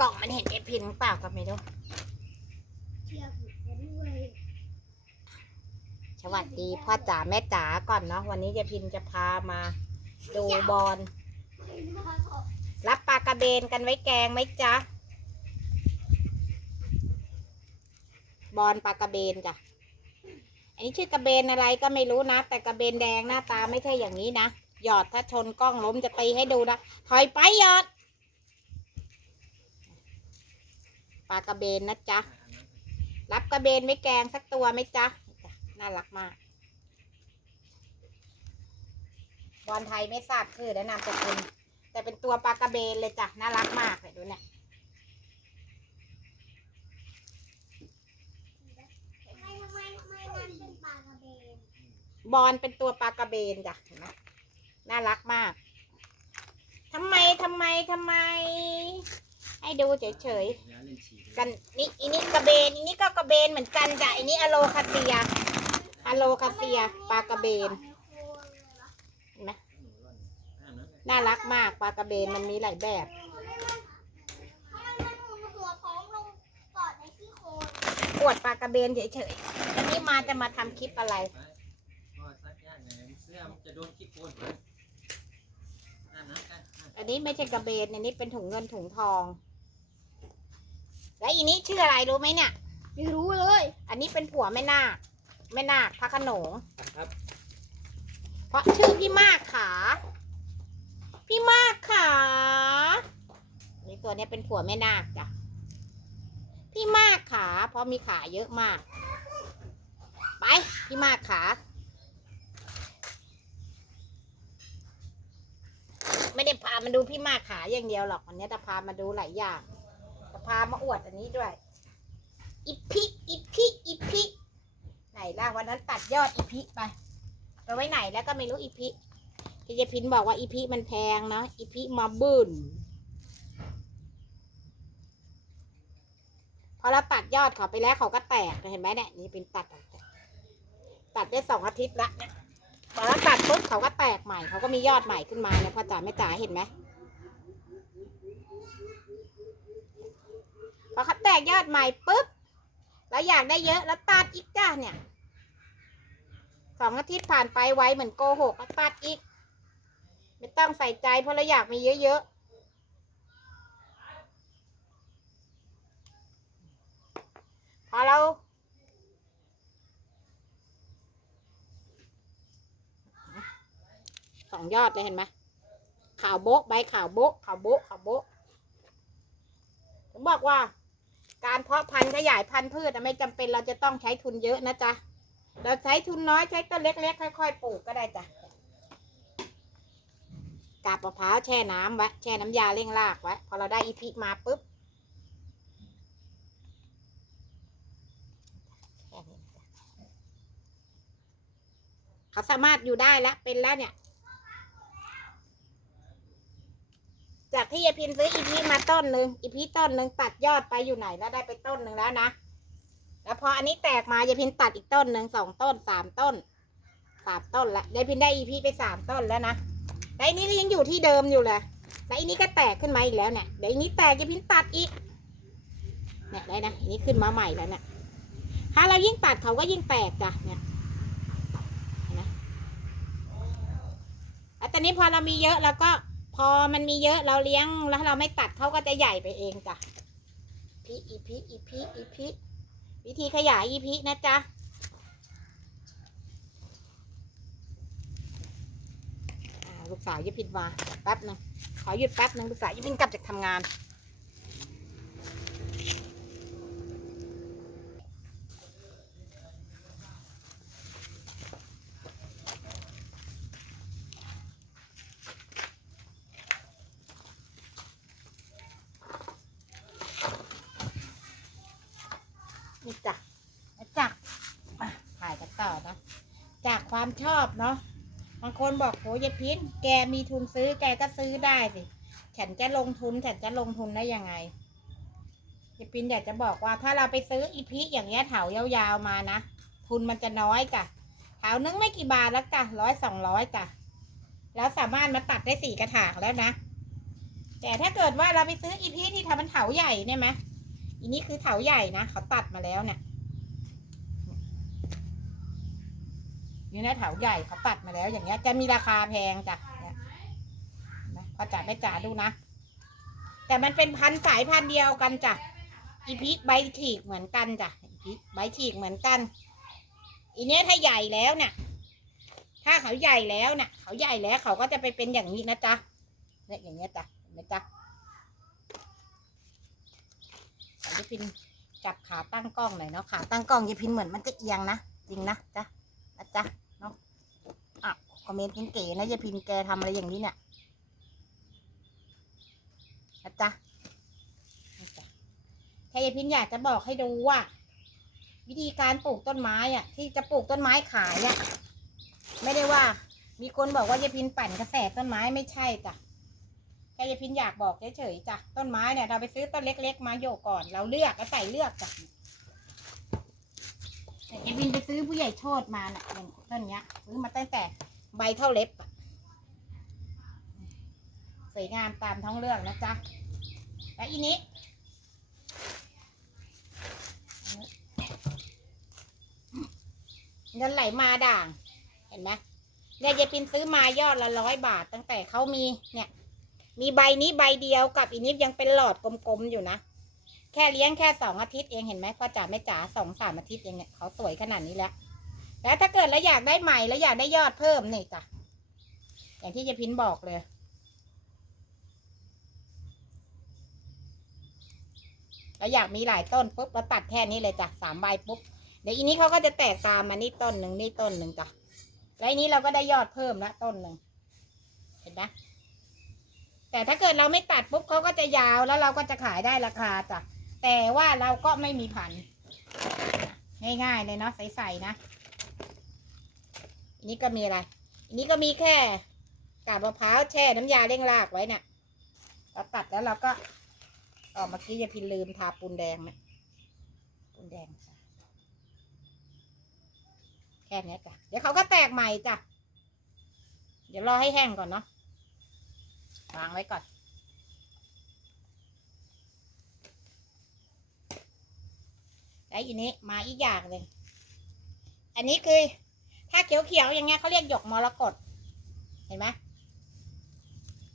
กล่องมันเห็นเอพินเปล่าก็ไม่รู้เชียร์ผิดไปด้วยสวัสดีพ่อจ๋าแม่จ๋าก่อนเนาะวันนี้เจพินจะพามาดูบอลรับปลากระเบนกันไว้แกงไหมจ๊ะบอลปลากระเบนจ้ะอันนี้ชื่อกระเบนอะไรก็ไม่รู้นะ แต่กระเบนแดงหน้าตาไม่ใช่อย่างนี้นะหยอดถ้าชนกล้องล้มจะตีให้ดูนะถอยไปหยอด ปลากระเบนนะจ๊ะ รับกระเบนไม่แกงสักตัวไหมจ๊ะ น่ารักมาก บอลไทยไม่ทราบชื่อและนามสกุลแต่เป็นตัวปลากระเบนเลยจ้ะ น่ารักมากเลยดูเนี่ยทำไมไมทำไมมันเป็นปลากระเบนบอลเป็นตัวปลากระเบนจ้ะเห็นไหมน่ารักมากทำไมทำไมทำไม ให้ดูเฉยเล่นฉี่ๆกันนี่อีนี่กระเบนอีนี่ก็กระเบนเหมือนกันจ้ะอีนี่อโลคาเซีย อโลคาเซียปลากระเบนเห็นไหมน่านะน่ารักมากปลากระเบนมันมีหลายแบบทำไมมันหมุนหัวดปลากระเบนเฉยๆอันนี้มาจะมาทำคลิปอะไรอันนี้ไม่ใช่กระเบนอันนี้เป็นถุงเงินถุงทอง แล้วอีนี้ชื่ออะไรรู้ไหมเนี่ย ไม่รู้เลย อันนี้เป็นผัวแม่นาคแม่นาคพระโขนงครับเพราะชื่อพี่มากขา พี่มากขานี่ตัวเนี้ยเป็นผัวแม่นาคจ้ะพี่มากขาเพราะมีขาเยอะมาก ไปพี่มากขา ไม่ได้พามาดูพี่มากขาอย่างเดียวหรอกวันนี้จะพามาดูหลายอย่างจะ พามาอวดอันนี้ด้วย อีพิอีพิอีพิไหนล่ะวันนั้นตัดยอดอีพิไปไปไว้ไหนแล้วก็ไม่รู้อีพิพี่เจพินบอกว่าอีพิมันแพงนะอีพิมาบึ้นพอเราตัดยอดเขาไปแล้วเขาก็แตกเห็นไหมเนี่ยนี่เป็นตัด ตัดได้สองอาทิตย์ละพอเราตัดปุ๊บเขาก็แตกใหม่เขาก็มียอดใหม่ขึ้นมาเนี่ยพ่อจ๋าแม่จ๋าเห็นไหม พอเขาแตกยอดใหม่ปุ๊บแล้วอยากได้เยอะแล้วตัดอีกจ้าเนี่ยสองอาทิตย์ผ่านไปไวเหมือนโกหกตัดอีก ไม่ต้องใส่ใจเพราะเราอยากมีเยอะๆพอเราสองยอดเลยเห็นไหมขาวโบ๊ะใบขาวโบ๊ะขาวโบ๊ะขาวโบ๊ะผมบอกว่า การเพาะพันธุ์ขยายพันธุ์พืชไม่จำเป็นเราจะต้องใช้ทุนเยอะนะจ๊ะ เราใช้ทุนน้อยใช้ต้นเล็กๆค่อย ๆ ปลูกก็ได้จ้ะกาบมะพร้าวแช่น้ำไว้แช่น้ำยาเร่งรากไว้พอเราได้อีพิมาปุ๊บเขาสามารถอยู่ได้แล้วเป็นแล้วเนี่ย จากที่ยายพินซื้ออีพีมาต้นหนึ่งอีพีต้นหนึ่งตัดยอดไปอยู่ไหนแล้วได้ไปต้นหนึ่งแล้วนะ แล้วพออันนี้แตกมายายพินตัดอีกต้นหนึ่งสองต้นสามต้นสามต้นละยายพินได้อีพีไปสามต้นแล้วนะแล้วอันนี้ก็ยังอยู่ที่เดิมอยู่เลยแล้วอันนี้ก็แตกขึ้นมาอีกแล้วเนี่ยเดี๋ยวอันนี้แตกยายพินตัดอีกเนี่ยได้นะอันนี้ขึ้นมาใหม่แล้วเนี่ยถ้าเรายิ่งตัดเขาก็ยิ่งแตกจ้ะเนี่ยนไหมแล้วตอนนี้พอเรามีเยอะแล้วก็ พอมันมีเยอะเราเลี้ยงแล้วเราไม่ตัดเขาก็จะใหญ่ไปเองจ้ะพีอีพีอีพีอีพีวิธีขยายอีพีนะจ๊ะลูกสาวยิพินมาแป๊บหนึงขอหยุดแป๊บหนึงลูกสาวยิพินกลับจากทำงานจ้ะนะจ้ะอะถ่ายกันต่อนะ จากความชอบเนาะ บอกโหยายพิษแกมีทุนซื้อแกก็ซื้อได้สิ ฉันจะลงทุนฉันจะลงทุนได้ยังไงยายพินอยากจะบอกว่าถ้าเราไปซื้ออีพิอย่างเงี้ยเถายาวๆมานะทุนมันจะน้อยจ้ะเถานึงไม่กี่บาทแล้วจ้ะร้อยสองร้อยจ้ะแล้วสามารถมาตัดได้สี่กระถางแล้วนะ แต่ถ้าเกิดว่าเราไปซื้ออีพีที่ทำเป็นเถาใหญ่เนี่ยไหมอีนี้คือเถาใหญ่นะเขาตัดมาแล้วเนี่ย อยู่ในเถาใหญ่เขาตัดมาแล้วอย่างเงี้ยจะมีราคาแพงจ้ะเนี่ยนไหมพอจ๋าไม่จ๋าดูนะ แต่มันเป็นพันสายพันเดียวกันจ้ะอีพีใบฉีกเหมือนกันจ้ะอีพีใบฉีกเหมือนกัน อีเนี้ยถ้าใหญ่แล้วเนี่ยถ้าเขาใหญ่แล้วเนี่ยเขาใหญ่แล้วเขาก็จะไปเป็นอย่างนี้นะจ๊ะเนี่ยอย่างเงี้ยจ้ะเห็นไหมจ๊ะยายพินจับขาตั้งกล้องหน่อยเนาะขาตั้งกล้องยายพินเหมือนมันจะเอียงนะจริงนะจ๊ะนะจ๊ะนะอะ คอมเมนต์เก๋ๆนะยายพินแกทำอะไรอย่างนี้เนี่ยนะจ๊ะแค่ยายพินอยากจะบอกให้ดูว่า วิธีการปลูกต้นไม้อะที่จะปลูกต้นไม้ขายอะไม่ได้ว่า มีคนบอกว่ายายพินปั่นกระแสต้นไม้ไม่ใช่จ้ะแค่ยายพินอยากบอกเฉยๆจ้ะต้นไม้เนี่ยเราไปซื้อต้นเล็ก ๆ มาโยกก่อน เราเลือกแล้วใส่เลือกจ้ะแต่ยายพินไปซื้อผู้ใหญ่โชดมาเนี่ยต้นเนี้ยซื้อมาตั้งแต่ ใบเท่าเล็บสวยงามตามท้องเรื่องนะจ๊ะและอีนี้เงินไหลมาด่าง เห็นไหมเนี่ยยายปินซื้อมายอดละร้อยบาท ตั้งแต่เขามีเนี่ย มีใบนี้ใบเดียวกับอีนี้ยังเป็นหลอดกลมๆอยู่นะ แค่เลี้ยงแค่สองอาทิตย์เองเห็นไหมพ่อจ๋าแม่จ๋าสองสามอาทิตย์เองเนี่ยเขาสวยขนาดนี้แล้ว แล้วถ้าเกิดแล้วอยากได้ใหม่แล้วอยากได้ยอดเพิ่มนี่จ้ะอย่างที่ยายพินบอกเลยแล้วอยากมีหลายต้นปุ๊บเราตัดแค่นี้เลยจ้ะสามใบปุ๊บเดี๋ยวอีนี้เขาก็จะแตกตามมานี่ต้นหนึ่งนี่ต้นหนึ่งจ้ะแล้วนี้เราก็ได้ยอดเพิ่มละต้นหนึ่งเห็นไหมแต่ถ้าเกิดเราไม่ตัดปุ๊บเขาก็จะยาวแล้วเราก็จะขายได้ราคาจ้ะแต่ว่าเราก็ไม่มีพัน ง่ายๆเลยเนาะใสๆนะ นนี้ก็มีอะไร อันนี้ก็มีแค่กาบมะพร้าวแช่น้ำยาเร่งรากไว้เนี่ยเราตัดแล้วเราก็ออกเมื่อกี้ยาพินลืมทาปูนแดงเนี่ยปูนแดงจ้ะแค่นี้จ้ะเดี๋ยวเขาก็แตกใหม่จ้ะ เดี๋ยวรอให้แห้งก่อนเนาะวางไว้ก่อนแล้วอีนี้มาอีกอย่างหนึ่งอันนี้คือ ถ้าเขียวๆอย่างเงี้ยเขาเรียกหยกมรกตเห็นไหม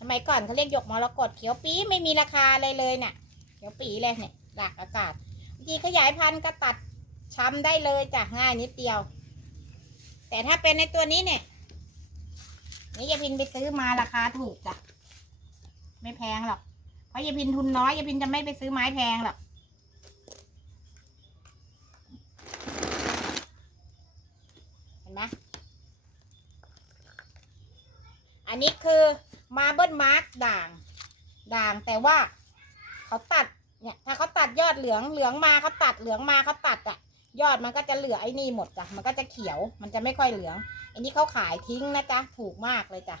สมัยก่อนเขาเรียกหยกมรกตเขียวปีไม่มีราคาเลยเลยเนี่ยเขียวปีเลยเนี่ยหลักอากาศบางทีขยายพันธุ์ก็ตัดช้ำได้เลยจ้ะง่ายนิดเดียว แต่ถ้าเป็นในตัวนี้เนี่ย นี่ยายพินไปซื้อมาราคาถูกจ้ะไม่แพงหรอกเพราะยายพินทุนน้อยยายพินจะไม่ไปซื้อไม้แพงหรอก เห็น ไหมอันนี้คือมาเบิลมาร์กด่าง ด่างแต่ว่าเขาตัดเนี่ยถ้าเขาตัดยอดเหลืองเหลืองมาเขาตัดเหลืองมาเขาตัดอะยอดมันก็จะเหลือไอ้นี่หมดจ้ะมันก็จะเขียวมันจะไม่ค่อยเหลืองอันนี้เขาขายทิ้งนะจ๊ะถูกมากเลยจ้ะ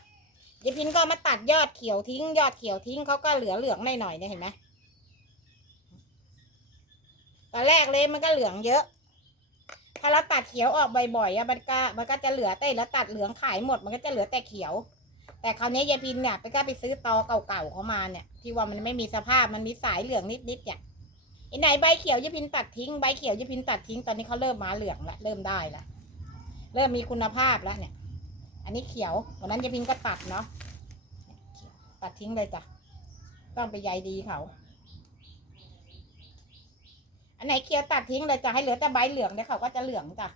ยายพินก็มาตัดยอดเขียวทิ้ง ยอดเขียวทิ้งเขาก็เหลือเหลืองหน่อยๆเนี่ยเห็นไหมตอนแรกเลยมันก็เหลืองเยอะ พอเราตัดเขียวออกบ่อยๆอะมันก็มันก็จะเหลือแต่แล้วตัดเหลืองขายหมดมันก็จะเหลือแต่เขียว แต่คราวนี้ยายพินเนี่ยไปก็ไปซื้อตอเก่าๆเขามาเนี่ย ที่ว่ามันไม่มีสภาพมันมีสายเหลืองนิดๆเนี่ยไอ้ไหนใบเขียวยายพินตัดทิ้งใบเขียวยายพินตัดทิ้งตอนนี้เขาเริ่มมาเหลืองละเริ่มได้ละเริ่มมีคุณภาพแล้วเนี่ย อันนี้เขียววันนั้นยายพินก็ตัดเนาะตัดทิ้งเลยจ้ะต้องไปใยดีเขา อันไหนเขียวตัดทิ้งเลยจะให้เหลือแต่ใบเหลืองเดี๋ยวเขาก็จะเหลืองจ้ะ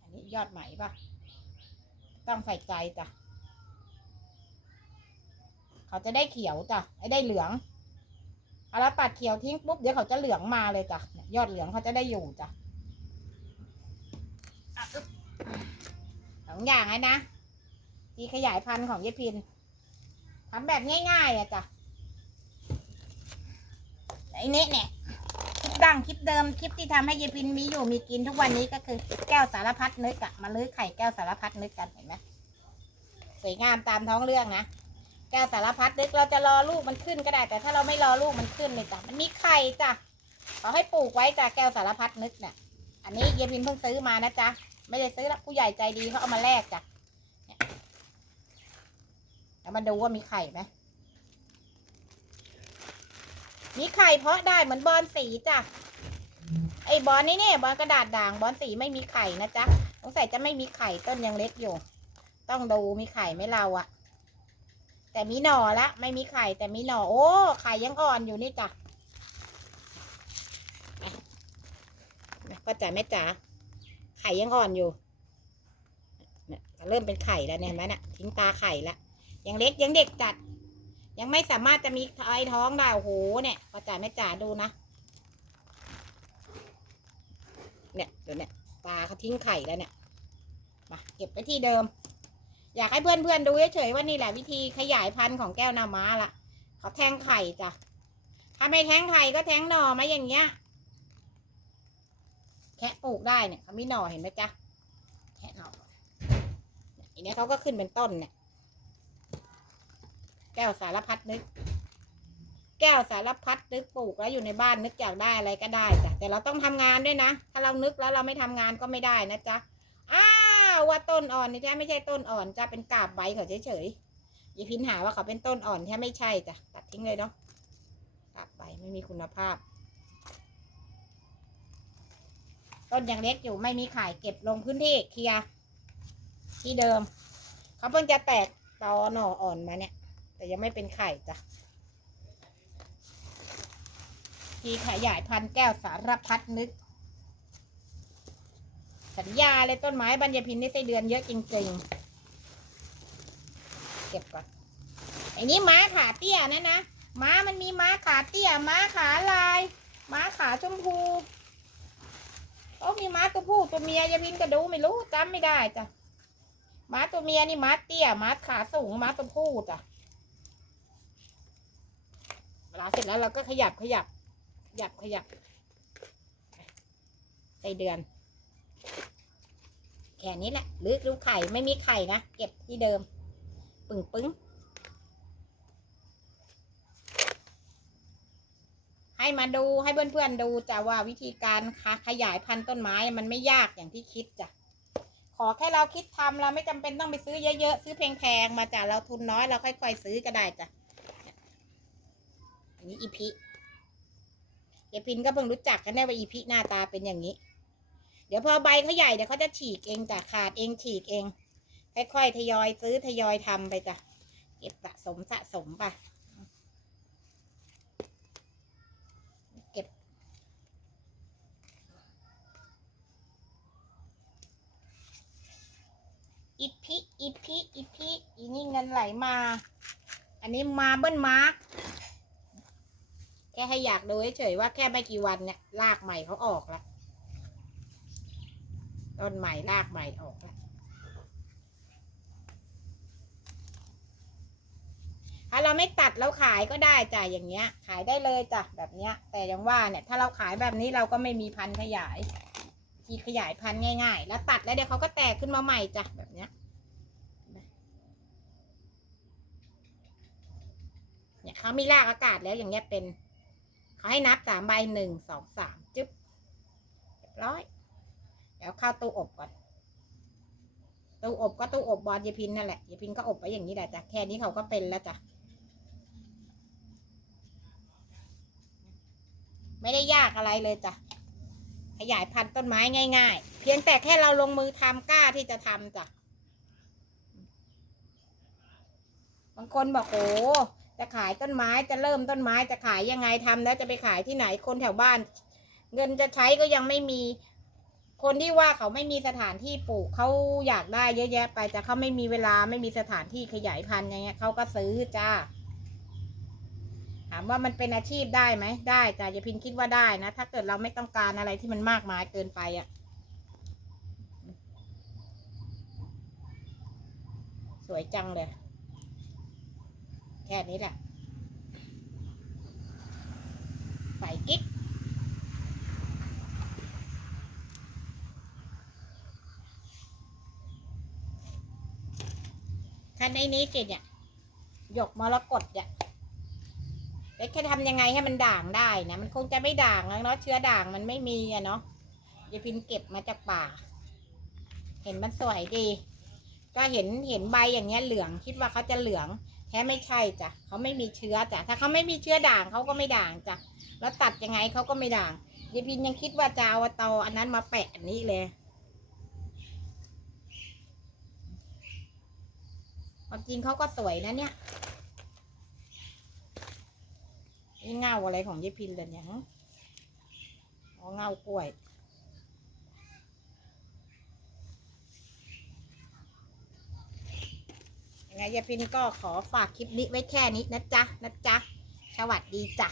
อันนี้ยอดไหมปะต้องใส่ใจจ้ะ เขาจะได้เขียวจ้ะไอ้ได้เหลืองเอาแล้วตัดเขียวทิ้งปุ๊บเดี๋ยวเขาจะเหลืองมาเลยจ้ะ ยอดเหลืองเขาจะได้อยู่จ้ะอะอึ๊บสองอย่างเลยนะ ที่ขยายพันธุ์ของยายพินทำแบบง่ายๆอะจ้ะไอ้นี่เนี่ย ดังคลิปเดิมคลิปที่ทำให้ยายพินมีอยู่มีกินทุกวันนี้ก็คือแก้วสารพัดนึกอะมาลื้อไข่แก้วสารพัดนึกกันเห็นไหมสวยงามตามท้องเรื่องนะแก้วสารพัดนึกเราจะรอลูกมันขึ้นก็ได้ แต่ถ้าเราไม่รอลูกมันขึ้นเลยจ้ะมันมีไข่จ้ะขาให้ปลูกไว้จ้ะแก้วสารพัดนึกเนี่ยอันนี้ยายพินเพิ่งซื้อมานะจ๊ะไม่ได้ซื้อแล้วผู้ใหญ่ใจดีเขาเอามาแลกจ้ะเนี่ยแล้วมาดูว่ามีไข่ไหม มีไข่เพาะได้เหมือนบอลสีจ้ะ ไอ้บอลนี่เนี่ยบอลกระดาษด่างบอลสีไม่มีไข่นะจ๊ะสงสัยจะไม่มีไข่ต้นยังเล็กอยู่ ต้องดูมีไข่ไหมเราอะแต่มีหน่อละไม่มีไข่แต่มีหน่อโอ้ไข่ยังอ่อนอยู่นี่จ้ะอะป้าจ๋าแม่จ๋าไข่ยังอ่อนอยู่เนี่ยเริ่มเป็นไข่แล้วเนี่ยเห็นไหมน่ะทิ้งตาไข่ละยังเล็กยังเด็กจัด ยังไม่สามารถจะมีไอ้ท้องได้โอ้โหเนี่ยป้าจ๋าแม่จ๋าดูนะ เนี่ยเดี๋ยวเนี่ยปลาเขาทิ้งไข่แล้วเนี่ยมาเก็บไว้ที่เดิม อยากให้เพื่อนๆดูเฉยๆว่านี่แหละวิธีขยายพันธุ์ของแก้วนาม้าละเขาแทงไข่จ้ะถ้าไม่แทงไข่ก็แทงหน่อมาอย่างเงี้ยแค่ปลูกได้เนี่ยเขามีหน่อเห็นไหมจ๊ะแค่หน่ออันนี้เขาก็ขึ้นเป็นต้นเนี่ย แก้วสารพัดนึก แก้วสารพัดนึกปลูกแล้วอยู่ในบ้านนึกอยากได้อะไรก็ได้จ้ะแต่เราต้องทำงานด้วยนะ ถ้าเรานึกแล้วเราไม่ทำงานก็ไม่ได้นะจ๊ะอ้าวว่าต้นอ่อนนี่จ้ไม่ใช่ต้นอ่อนจ้ะเป็นกาบใบเขาเฉยๆอย่าพินหาว่าเขาเป็นต้นอ่อนแค่ไม่ใช่จ้ะตัดทิ้งเลยเนาะกาบใบไม่มีคุณภาพ ต้นยังเล็กอยู่ไม่มีขายเก็บลงพื้นที่เคลียร์ที่เดิม เขาเพิ่งจะแตกตอหน่ออ่อนมาเนี่ย แต่ยังไม่เป็นไข่จ้ะทีขยายพันธุ์แก้วสารพัดนึก สัญญาเลยต้นไม้บรรยพินนี่ไส้เดือนเยอะจริงๆ เก็บก่อนไอ้นี้ม้าขาเตี้ยนะนะม้ามันมีม้าขาเตี้ย ม้าขาลาย ม้าขาชมพูโอ้มีม้าตัวผู้ตัวเมียยาพินก็ดูไม่รู้จำไม่ได้จ้ะม้าตัวเมียนี่ม้าเตี้ยม้าขาสูงม้าตัวผู้จ้ะ ลาเสร็จแล้วเราก็ขยับขยับ ขยับขยับไส้เดือน แค่นี้แหละหรือดูไข่ไม่มีไข่นะ เก็บที่เดิม ปึ้งปึ้งให้มาดูให้เพื่อนๆดูจ้ะว่าวิธีการขยายพันธุ์ต้นไม้มันไม่ยากอย่างที่คิดจ้ะขอแค่เราคิดทำเราไม่จำเป็นต้องไปซื้อเยอะๆ ซื้อแพงๆ มาจ้ะเราทุนน้อยเราค่อยๆซื้อก็ได้จ้ะ นนี้อีพิยายพินก็เพิ่งรู้จักกันได้ว่าอีพิหน้าตาเป็นอย่างนี้ เดี๋ยวพอใบเขาใหญ่เดี๋ยวเขาจะฉีกเองจ้ะขาดเองฉีกเอง ค่อยๆทยอยซื้อทยอยทำไปจ้ะเก็บสะสมสะสมไปเก็บ อีพิอีพิอีพิอีนี่เงินไหลมา อันนี้มาเบิ้ลมาร์ก แค่ให้อยากดูเฉยๆว่าแค่ไม่กี่วันเนี่ยรากใหม่เขาออกแล้วต้นใหม่รากใหม่ออกแล้วถ้าเราไม่ตัดเราขายก็ได้จ้ะอย่างเงี้ย ขายได้เลยจ้ะแบบเนี้ย แต่อย่างว่าเนี่ยถ้าเราขายแบบนี้เราก็ไม่มีพันธุ์ขยายที่ขยายพันธุ์ง่าย ๆ แล้วตัดแล้วเดี๋ยวเขาก็แตกขึ้นมาใหม่จ้ะแบบเนี้ยเนี่ยเขามีรากอากาศแล้วอย่างเงี้ยเป็น เขาให้นับสามใบหนึ่งสองสามจึ๊บเรียบร้อย เดี๋ยวเข้าตู้อบก่อน ตู้อบก็ตู้อบบอลยายพินนั่นแหละยายพินก็อบไว้อย่างนี้แหละจ้ะแค่นี้เขาก็เป็นแล้วจ้ะไม่ได้ยากอะไรเลยจ้ะขยายพันธุ์ต้นไม้ง่ายๆ เพียงแต่แค่เราลงมือทำกล้าที่จะทำจ้ะ บางคนบอกโอ้ จะขายต้นไม้จะเริ่มต้นไม้จะขายยังไงทำแล้วจะไปขายที่ไหนคนแถวบ้าน เงินจะใช้ก็ยังไม่มี คนที่ว่าเขาไม่มีสถานที่ปลูกเขาอยากได้เยอะแยะ ไปแต่เขาไม่มีเวลาไม่มีสถานที่ขยายพันธุ์อย่างเงี้ยเขาก็ซื้อจ้าถามว่ามันเป็นอาชีพได้ไหมได้จ้ะอย่าพินคิดว่าได้นะ ถ้าเกิดเราไม่ต้องการอะไรที่มันมากมายเกินไปอะ่ะสวยจังเลย แค่นี้แหละใส่กิ๊กคันในนี้สิเนี่ยหยกมรกตเนี่ยแต่แค่ทำยังไงให้มันด่างได้นะมันคงจะไม่ด่างแล้วเนาะเชื้อด่างมันไม่มีอะเนาะยายพินเก็บมาจากป่า เห็นมันสวยดี ก็เห็นเห็นใบอย่างเงี้ยเหลืองคิดว่าเขาจะเหลือง แถค่ไม่ใช่จ้ะเขาไม่มีเชื้อจ้ะถ้าเขาไม่มีเชื้อด่างเขาก็ไม่ด่างจ้ะแล้วตัดยังไงเขาก็ไม่ด่างยายพินยังคิดว่าจะเอาตออันนั้นมาแปะอันนี้เลยความจริงเขาก็สวยนะเนี่ยนี่เงาอะไรของยายพินเลยเนี่ยฮะอ๋อเงากล้วย ยังไง ยายพินก็ขอฝากคลิปนี้ไว้แค่นี้นะจ๊ะนะจ๊ะสวัสดีจ้ะ